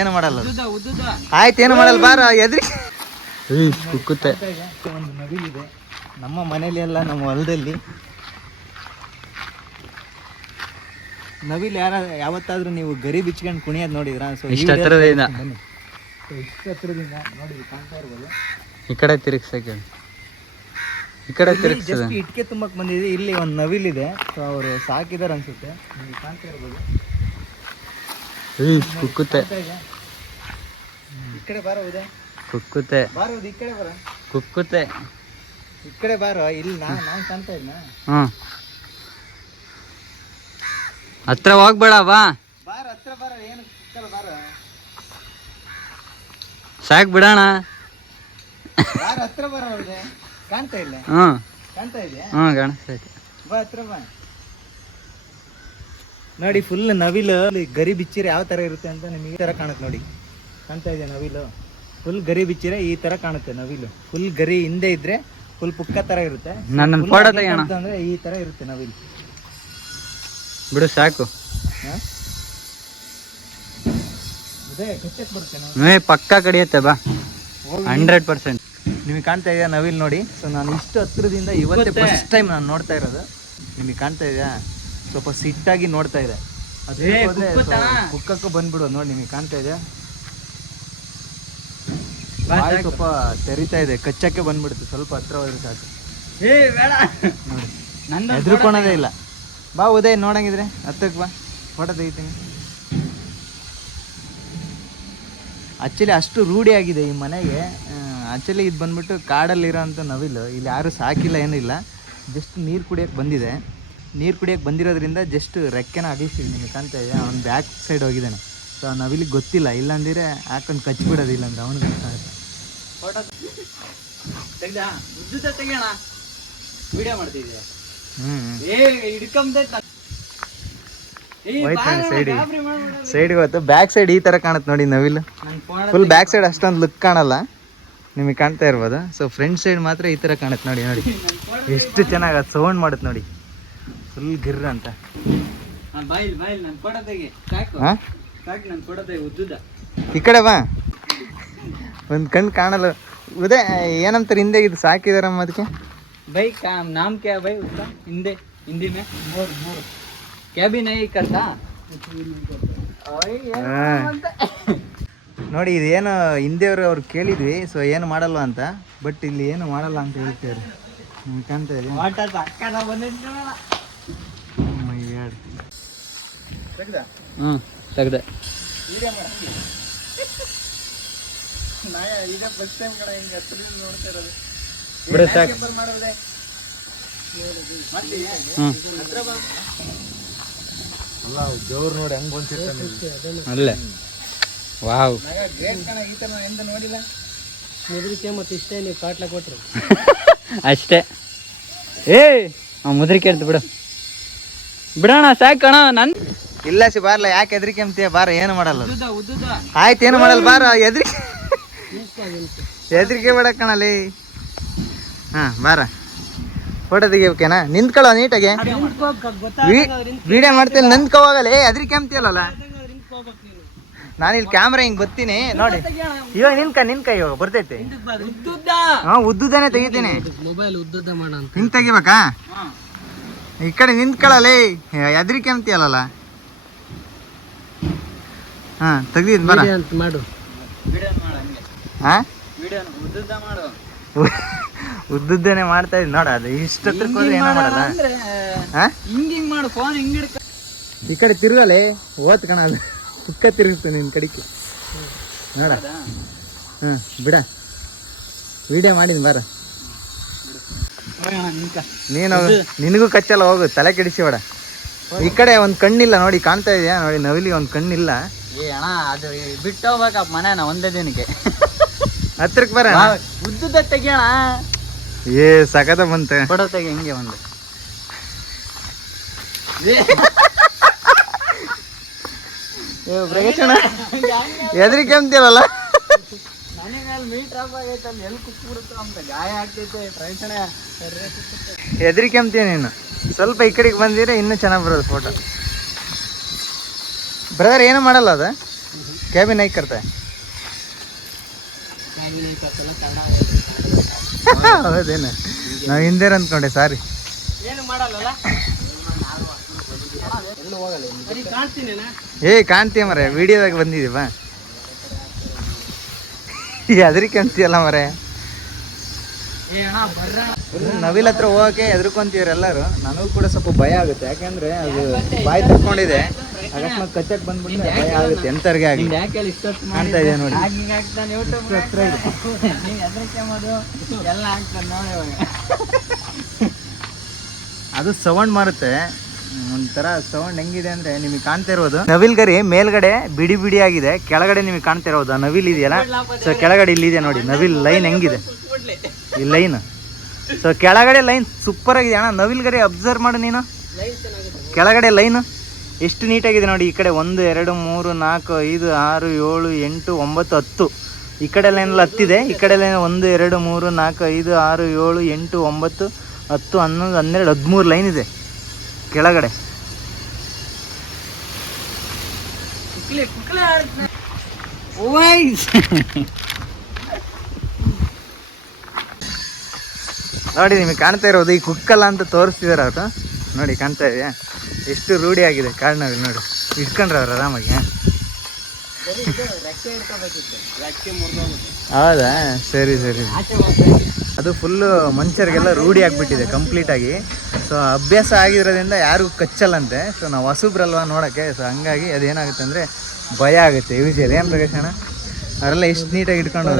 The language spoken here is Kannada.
ಏನು ಮಾಡಲ್ಲ, ಆಯ್ತು ಏನು ಮಾಡಲ್ಲ, ಬಾರ ಎದ್ರಿ ಕುಕ್ಕುತ್ತೆ. ಒಂದು ನವಿಲಿದೆ ನಮ್ಮ ಮನೇಲಿ ಎಲ್ಲ, ನಮ್ಮ ಹೊಲದಲ್ಲಿ. ನವಿಲ್ ಯಾವತ್ತಾದ್ರೂ ನೀವು ಗರಿ ಬಿಚ್ಕೊಂಡು ಕುಣಿಯೋದು ನೋಡಿದ್ರಾ? ಸೊ ಇಷ್ಟು ಹತ್ರದಿಂದ ನೋಡಿ ಕಾಣ್ತಾ ಇರ್ಬೋದು. ಈ ಕಡೆ ತಿರುಗಿಸಕ್ಕೆ, ಈ ಕಡೆ ಜಸ್ಟ್ ಇಟ್ಕೆ ತುಂಬಕ್ಕೆ ಬಂದಿದೆ. ಇಲ್ಲಿ ಒಂದು ನವಿಲಿದೆ, ಸೊ ಅವರು ಸಾಕಿದಾರೆ ಅನ್ಸುತ್ತೆ. ನಿಮಗೆ ಕಾಣ್ತಾ ಇರ್ಬೋದು. ಕುಕ್ಕುತ್ತೆ, ಈ ಕಡೆ ಬಾರೋ ಉದಯ. ಕುಕ್ಕುತ್ತೆ, ಬಾರೋ ಈ ಕಡೆ ಬರ. ಕುಕ್ಕುತ್ತೆ, ಈ ಕಡೆ ಬಾರೋ. ಇಲ್ಲಿ ನಾನು ಕಾಣ್ತಾ ಇದ್ನ. ಹತ್ರ ಹೋಗ್ಬೇಡ, ಬಾ ಬಾರ, ಹತ್ರ ಬಾರ. ಏನು ಬಾರ, ಸಾಕ್ ಬಿಡೋಣ. ಬಾರ ಹತ್ರ ಬಾರ. ಹೌದೇ ಕಾಣ್ತಾ ಇಲ್ಲ? ಕಾಣ್ತಾ ಇದೆಯಾ? ಕಾಣಿಸ್ತೈತೆ. ಬಾ ಹತ್ರ ಬಾ. ನೋಡಿ ಫುಲ್ ನವಿಲು ಗರಿ ಬಿಚ್ಚಿರೆ ಯಾವ ತರ ಇರುತ್ತೆ ಅಂತ ನಿಮಗೆ ಈ ತರ ಕಾಣುತ್ತೆ. ನೋಡಿ ಕಾಣ್ತಾ ಇದೆ ನವಿಲು. ಫುಲ್ ಗರಿ ಬಿಚ್ಚಿರೆ ಈ ತರ ಕಾಣುತ್ತೆ ನವಿಲು. ಫುಲ್ ಗರಿ ಹಿಂದೆ ಇದ್ರೆ ಫುಲ್ ಪುಕ್ಕ ತರ ಇರುತ್ತೆ. ಅಂದ್ರೆ ಈ ತರ ಇರುತ್ತೆ ನವಿಲು. ಬಿಡು ಸಾಕು. ಪಕ್ಕ ಕಡಿಯುತ್ತೆ, ಬಾ 100%. ನಿಮಗೆ ಕಾಣ್ತಾ ಇದೆಯಾ ನವಿಲ್ ನೋಡಿ? ಸೊ ನಾನು ಇಷ್ಟು ಹತ್ರದಿಂದ ಇವತ್ತೇ ಫಸ್ಟ್ ಟೈಮ್ ನಾನು ನೋಡ್ತಾ ಇರೋದು. ನಿಮಗೆ ಕಾಣ್ತಾ ಇದೆಯಾ? ಸ್ವಲ್ಪ ಸಿಟ್ಟಾಗಿ ನೋಡ್ತಾ ಇದೆ. ಕುಕ್ಕಕ್ಕೂ ಬಂದ್ಬಿಡು ನೋಡಿ. ನಿಮಗೆ ಕಾಣ್ತಾ ಇದೆಯಾ? ಸ್ವಲ್ಪ ತೆರಿತಾ ಇದೆ, ಕಚ್ಚಕ್ಕೆ ಬಂದ್ಬಿಡುತ್ತೆ. ಸ್ವಲ್ಪ ಹತ್ರ ಹೋದ್ರೆ ಸಾಕು. ನೋಡಿ ಹೆದರ್ಕೊಳೋದೇ ಇಲ್ಲ. ಬಾ ಉದಯ್, ನೋಡಂಗಿದ್ರೆ ಹತ್ತಕ್ಕೆ ಬಾ, ಫೋಟೋ ತೆಗಿತೀನಿ. ಆ್ಯಕ್ಚುಲಿ ಅಷ್ಟು ರೂಢಿ ಆಗಿದೆ ಈ ಮನೆಗೆ. ಆ್ಯಕ್ಚುಲಿ ಇದು ಬಂದ್ಬಿಟ್ಟು ಕಾಡಲ್ಲಿರೋ ಅಂಥ ನವಿಲು. ಇಲ್ಲಿ ಯಾರೂ ಸಾಕಿಲ್ಲ, ಏನಿಲ್ಲ. ಜಸ್ಟ್ ನೀರು ಕುಡಿಯೋಕ್ಕೆ ಬಂದಿದೆ. ನೀರು ಕುಡಿಯೋಕ್ಕೆ ಬಂದಿರೋದ್ರಿಂದ ಜಸ್ಟ್ ರೆಕ್ಕೆನ ಅಗಿಸ್ತೀವಿ. ನಿಮಗೆ ಕಾಣ್ತಾ ಇದೆ, ಅವ್ನು ಬ್ಯಾಕ್ ಸೈಡ್ ಹೋಗಿದ್ದಾನೆ. ಸೊ ಆ ನವಿಲಿಗೆ ಗೊತ್ತಿಲ್ಲ, ಇಲ್ಲಾಂದಿದ್ರೆ ಹಾಕೊಂಡು ಕಚ್ಚಿಬಿಡೋದಿಲ್ಲ ಅಂದ್ರೆ ಅವನಿಗೆ ಗೊತ್ತಾಗುತ್ತೆ. ಫೋಟೋ ತೆಗಿಯೋಣ, ವಿಡಿಯೋ ಮಾಡ್ತಿದ್ದೆ. ಸೈಡ್ಗೆ ಹೋಯ್ತು. ಬ್ಯಾಕ್ ಸೈಡ್ ಈ ತರ ಕಾಣುತ್ತೆ ನೋಡಿ ನವಿಲು. ಫುಲ್ ಬ್ಯಾಕ್ ಸೈಡ್ ಅಷ್ಟೊಂದು ಲುಕ್ ಕಾಣಲ್ಲ, ನಿಮಗೆ ಕಾಣ್ತಾ ಇರ್ಬೋದು. ಸೊ ಫ್ರಂಟ್ ಸೈಡ್ ಮಾತ್ರ ಈ ತರ ಕಾಣುತ್ತೆ ನೋಡಿ. ನೋಡಿ ಎಷ್ಟು ಚೆನ್ನಾಗಿ ಅದು ಸೌಂಡ್ ಮಾಡುತ್ತೆ ನೋಡಿ, ಫುಲ್ ಗಿರ್ರ ಅಂತ. ಈ ಕಡೆ ಬಾ, ಒಂದು ಕಣ್ಣು ಕಾಣಲ್ಲ. ಉದಯ ಏನಂತಾರೆ ಹಿಂದೆ ಇದು ಸಾಕಿದಾರಮ್ಮ ಅದಕ್ಕೆ? भाई काम नाम क्या है भाई उसका? हिंदी में क्या भी नहीं करता. ನೋಡಿ ಇದೇನು ಹಿಂದಿಯವರು ಅವ್ರು ಕೇಳಿದ್ವಿ. ಸೊ ಏನು ಮಾಡಲ್ವ ಅಂತ, ಬಟ್ ಇಲ್ಲಿ ಏನು ಮಾಡಲ್ಲ ಅಂತ ಹೇಳ್ತಾರೆ. ನಿಮ್ಗೆ ಕಾಣ್ತಾ ಇದೆ? ತೆಗ್ದೆ ಬಿಡು ಸಾಕು. ಜೋರ್ ನೋಡಿ ಹಂಗ ಅಲ್ಲೇ. ವಾವ್, ನೋಡಿಲ್ಲ ಮುದ್ರಿಕೆ ಮತ್ತೆ ಇಷ್ಟೇ. ನೀವು ಕಾಟ್ಲ ಕೊಟ್ರು ಅಷ್ಟೇ. ಮುದ್ರಿಕೆ ಅಂತ ಬಿಡು, ಬಿಡೋಣ ಸಾಕಣ. ನನ್ ಇಲ್ಲ ಸಿ ಬಾರ್ಲ, ಯಾಕೆ ಹೆದರಿಕೆ ಅಂತೀಯ? ಬಾರ, ಏನು ಮಾಡಲ್ಲ. ಆಯ್ತು ಏನು ಮಾಡಲ್ಲ, ಬಾರ. ಹೆದರಿಕೆ ಬಿಡಕ್ಕಣಲ್ಲಿ. ಹಾಂ ಬಾರ, ಫೋಟೋ ತೆಗಿಬೇಕೇನಾ? ನಿಂತ್ಕೊಳ್ಳೋ ನೀಟಾಗೆ, ವಿಡಿಯೋ ಮಾಡ್ತೀನಿ. ನಿಂತ್ಕೋವಾಗಲ್ಲ, ಹೆದರಿಕೆ ಅಂತೀಯಲ್ಲ. ನಾನಿಲ್ಲಿ ಕ್ಯಾಮ್ರಾ ಹಿಂಗೆ ಬರ್ತೀನಿ ನೋಡಿ. ಇವಾಗ ನಿನ್ಕ ಇವಾಗ ಬರ್ತೈತೆ. ಹಾಂ ಉದ್ದುದಾನೆ ತೆಗಿತೀನಿ. ಹಿಂಗೆ ತೆಗಿಬೇಕಾ? ಈ ಕಡೆ ನಿಂತ್ಕೊಳ್ಳಲಿ, ಹೆದರಿಕೆ ಅಂತೀಯಲ್ಲ. ಹಾಂ ತೆಗ್ದಿದ್ ಬರ ಮಾಡು. ಹಾಂ ಉದ್ದುದ್ದೇನೆ ಮಾಡ್ತಾ ಇದ್ ನೋಡ. ಅದು ಇಷ್ಟೊತ್ತಕ್ಕೆ ಹೋದ್ರೆ ಏನೋ ಮಾಡಲ್ಲ. ಈ ಕಡೆ ತಿರುಗಲೆ ಓದ್ ಕಣ, ಅದು ಕುಕ್ಕ ತಿರುಗುತ್ತೆ ನಿನ್ ಕಡಿಕೆ ನೋಡ. ಹಾಂ ಬಿಡ, ವಿಡಿಯೋ ಮಾಡಿದ್ ಬಾರ. ನೀನು ನಿನಗೂ ಕಚ್ಚಲ್ಲ, ಹೋಗು, ತಲೆ ಕೆಡಿಸಿ ಬೇಡ. ಈ ಕಡೆ ಒಂದು ಕಣ್ಣಿಲ್ಲ ನೋಡಿ, ಕಾಣ್ತಾ ಇದೆಯಾ ನೋಡಿ? ನವಿಲಿಗೆ ಒಂದು ಕಣ್ಣಿಲ್ಲ. ಅಣ್ಣ ಅದು ಬಿಟ್ಟು ಹೋಗ್ಬೇಕಪ್ಪ ಮನೇನ ಒಂದೇ ದಿನಕ್ಕೆ. ಹತ್ರಕ್ಕೆ ಬರ, ಉದ್ದುದ ತೆಗಿಯೋಣ. ಸಕತ ಬಂತೆ ಫೋಟೋ ತೆಗಿ. ಹಿಂಗೆ ಒಂದು ಹೆದರಿಕೆ ಅಂತೀರಲ್ಲ. ಹೆದರಿಕೆ ಅಂತೀಯ ನೀನು. ಸ್ವಲ್ಪ ಈ ಕಡೆಗೆ ಬಂದಿದ್ರೆ ಇನ್ನೂ ಚೆನ್ನಾಗಿ ಬರೋದು ಫೋಟೋ. ಬ್ರದರ್ ಏನು ಮಾಡಲ್ಲ ಅದು ಕ್ಯಾಬಿನ್ ಐಕ್ ಕರ್ತೆ ಹೌದೇನು ನಾವು ಹಿಂದೆ ಅಂದ್ಕೊಂಡೆ ಸಾರಿ ಕಾಣ್ತೀಯ ಮರೆ ವಿಡಿಯೋದಾಗ ಬಂದಿದ್ದೀವ ಅದಕ್ಕೆ ಅಂತೀಯಲ್ಲ ಮರೆ ನವಿಲ್ ಹತ್ರ ಹೋಗಕ್ಕೆ ಎದ್ರಕೊಂತೀವ್ರ ಎಲ್ಲರೂ. ನನಗೂ ಕೂಡ ಸ್ವಲ್ಪ ಭಯ ಆಗುತ್ತೆ, ಯಾಕೆಂದ್ರೆ ಅದು ಬಾಯಿ ತಕ್ಕೊಂಡಿದೆ, ಅಕಸ್ಮಾತ್ ಕಚ್ಚಕ್ ಬಂದ್ಬಿಟ್ರೆ ಭಯ ಆಗುತ್ತೆ ಎಂತರ್ಗೆ ಆಗಿ. ಕಾಣ್ತಾ ಇದೆ ನೋಡಿ, ಅದು ಸೌಂಡ್ ಮಾರುತ್ತೆ ಒಂಥರ ಸೌಂಡ್. ಹೆಂಗಿದೆ ಅಂದ್ರೆ ನಿಮಗೆ ಕಾಣ್ತಾ ಇರೋದು ನವಿಲ್ ಗರಿ ಮೇಲ್ಗಡೆ ಬಿಡಿ ಬಿಡಿ ಆಗಿದೆ, ಕೆಳಗಡೆ ನಿಮಗೆ ಕಾಣ್ತಾ ಇರೋದು ನವಿಲ್ ಇದೆಯಲ್ಲ, ಸೊ ಕೆಳಗಡೆ ಇಲ್ಲಿದೆ ನೋಡಿ ನವಿಲ್ ಲೈನ್ ಹೆಂಗಿದೆ ಈ ಲೈನ್. ಸೊ ಕೆಳಗಡೆ ಲೈನ್ ಸೂಪರ್ ಆಗಿದೆ ಅಣ್ಣ. ನವಿಲ್ ಗರಿ ಅಬ್ಸರ್ವ್ ಮಾಡು ನೀನು, ಕೆಳಗಡೆ ಲೈನ್ ಎಷ್ಟು ನೀಟಾಗಿದೆ ನೋಡಿ. ಈ ಕಡೆ 1 2 3 4 5 6 7 8 9 10 ಈ ಕಡೆ ಲೈನ್ ಹತ್ತಿದೆ, ಈ ಕಡೆ ಲೈನ್ 1 2 3 4 5 6 7 8 9 10 11 12 13 ಲೈನ್ ಇದೆ ಕೆಳಗಡೆ. ನೋಡಿ ನಿಮಗೆ ಕಾಣ್ತಾ ಇರೋದು ಈ ಕುಕ್ಕಲ್ಲ ಅಂತ ತೋರಿಸ್ತಿದಾರೆ ಅವರು ನೋಡಿ, ಕಾಣ್ತಾ ಇದೆಯಾ ಎಷ್ಟು ರೂಢಿ ಆಗಿದೆ ಕಾಡ್ನವಿ ನೋಡಿ. ಇಟ್ಕೊಂಡ್ರೆ ಅವ್ರು ಆರಾಮಾಗಿ. ಹೌದಾ, ಸರಿ ಸರಿ. ಅದು ಫುಲ್ಲು ಮನುಷ್ಯರಿಗೆಲ್ಲ ರೂಢಿ ಆಗಿಬಿಟ್ಟಿದೆ ಕಂಪ್ಲೀಟಾಗಿ. ಸೊ ಅಭ್ಯಾಸ ಆಗಿರೋದ್ರಿಂದ ಯಾರಿಗೂ ಕಚ್ಚಲ್ಲಂತೆ. ಸೊ ನಾವು ಹೊಸಬ್ರಲ್ವ ನೋಡೋಕ್ಕೆ, ಸೊ ಹಂಗಾಗಿ ಅದೇನಾಗುತ್ತೆ ಅಂದರೆ ಭಯ ಆಗುತ್ತೆ ಯೂಶಲಿ. ಏನು ಪ್ರಕಾಶ್ ಅಣ್ಣ ಅವರೆಲ್ಲ ಎಷ್ಟು ನೀಟಾಗಿ ಇಟ್ಕೊಂಡು.